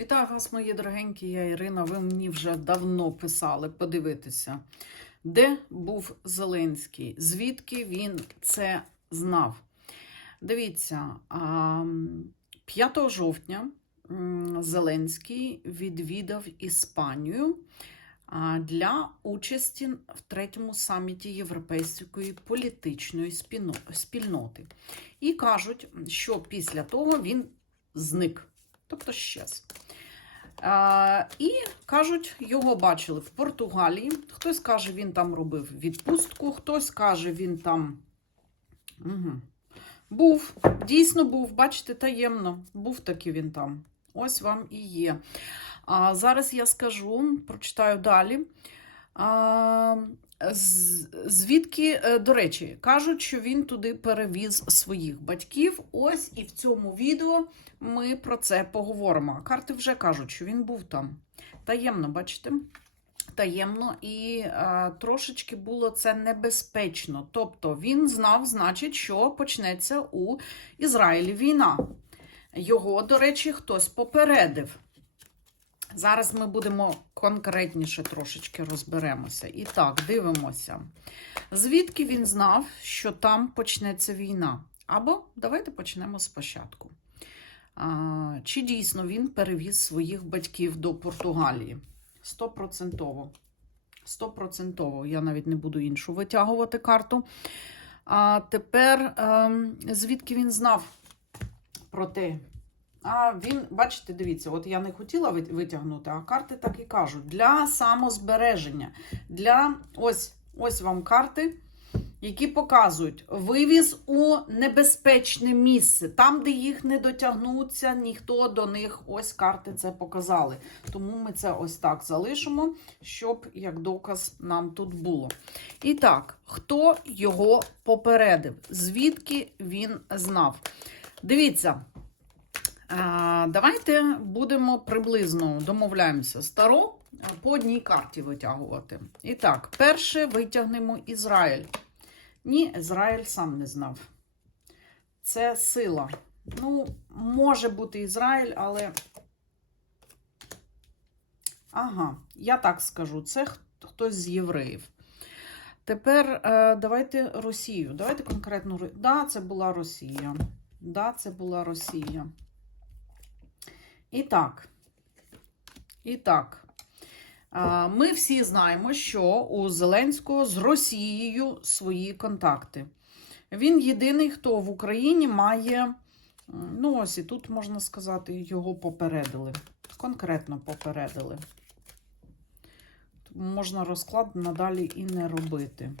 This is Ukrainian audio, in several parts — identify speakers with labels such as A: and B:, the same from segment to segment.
A: Вітаю вас, мої дорогенькі, я Ірина. Ви мені вже давно писали подивитися, де був Зеленський, звідки він це знав. Дивіться, 5 жовтня Зеленський відвідав Іспанію для участі в третьому саміті Європейської політичної спільноти. І кажуть, що після того він зник, тобто щез. А, і кажуть, його бачили в Португалії. Хтось каже, він там робив відпустку, хтось каже, він там угу. був, дійсно був, бачите, таємно, був таки він там. Ось вам і є. А, зараз я скажу, прочитаю далі. А, звідки, е, до речі, кажуть, що він туди перевіз своїх батьків. Ось і в цьому відео ми про це поговоримо. Карти вже кажуть, що він був там. Таємно, бачите? Таємно і е, трошечки було це небезпечно. Тобто він знав, значить, що почнеться у Ізраїлі війна. Його, до речі, хтось попередив. Зараз ми будемо конкретніше трошечки розберемося. І так, дивимося. Звідки він знав, що там почнеться війна? Або давайте почнемо спочатку. Чи дійсно він перевіз своїх батьків до Португалії? Стопроцентово. Стопроцентово. Я навіть не буду іншу витягувати карту. А тепер, ем, звідки він знав про те? А він, бачите, дивіться, от я не хотіла витягнути, а карти так і кажуть. Для самозбереження. Для ось, ось вам карти, які показують вивіз у небезпечне місце, там, де їх не дотягнуться, ніхто до них ось карти це показали. Тому ми це ось так залишимо, щоб як доказ нам тут було. І так, хто його попередив? Звідки він знав? Дивіться. Давайте будемо приблизно домовляємося старо по одній карті витягувати. І так, перше витягнемо Ізраїль. Ні, Ізраїль сам не знав. Це сила. Ну, може бути Ізраїль, але. Ага, я так скажу, це хтось з євреїв. Тепер е, давайте Росію. Давайте конкретно. Да, це була Росія. Да, це була Росія. І так. Ми всі знаємо, що у Зеленського з Росією свої контакти. Він єдиний, хто в Україні має. Ну, ось і тут можна сказати, його попередили. Конкретно попередили. Можна розклад надалі і не робити.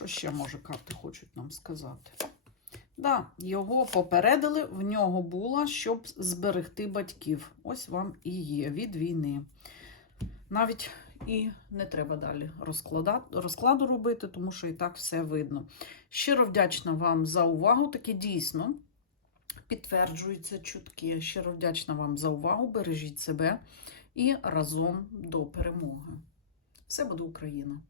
A: Що ще може карти хочуть нам сказати? Да, його попередили, в нього було, щоб зберегти батьків. Ось вам і є від війни. Навіть і не треба далі розкладу робити, тому що і так все видно. Щиро вдячна вам за увагу. Таки дійсно підтверджуються чутки. Щиро вдячна вам за увагу. Бережіть себе і разом до перемоги. Все буде Україна!